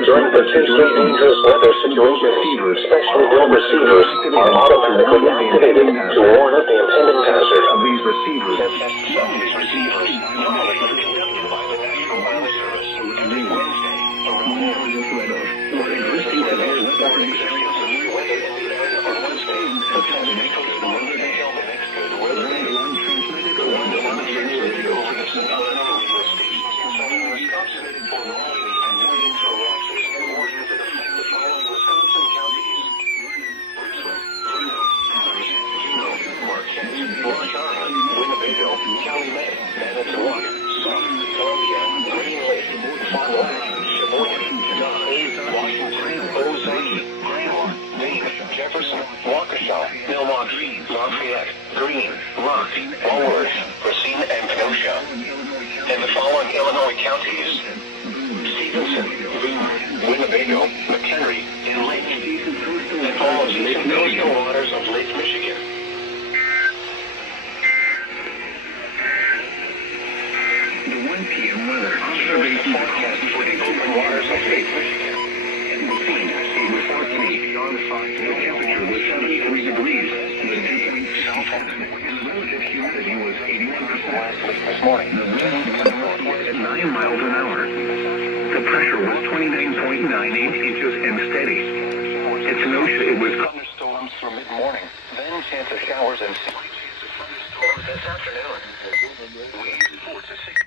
During potentially dangerous weather situations, special dome receivers are automatically activated to warn of the impending hazard. Of these receivers. Some of these receivers normally are conducted by the National Weather Service every Wednesday around noon. Or existing severe weather areas of weather in the area on Wednesday. The President told the weather detail the next good weather day. The one-to-one transmitted over the Savannah radio stations in southern Wisconsin for Raleigh and one into Roxas and ordered to defend the following Wisconsin counties: Richland, Vernon, Juneau, Marquette, Waukesha, Winnebago, Calumet, Manitowoc, Summit, Columbia, Green Lake, Fond du Lac, Sheboygan, Dodge, Washington, Ozark, Greenlawn, Dane, Jefferson, Waukesha, Milwaukee, Lafayette, Greene, Rock, Walworth, Racine, and Kenosha. And the following Illinois counties: Stevenson, Boone, Winnebago, McHenry, and Lake. And follows the coastal waters of Lake Michigan. The 1 p.m. weather. Observation forecast for the open waters of Lake Michigan. It was 14 beyond 5. The temperature was 73 degrees. The dew point southwest. And the relative humidity was 81%. This morning. The wind was at 9 miles an hour. The pressure was 29.98 inches and steady. At Kenosha, it was Thunderstorms for mid-morning. Then chance of showers and slight chance of thunderstorms this afternoon. Winds 4 to 6.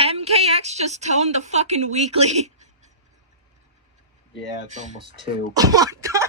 MKX just toned the fucking weekly. Yeah, it's almost 2. Oh my god.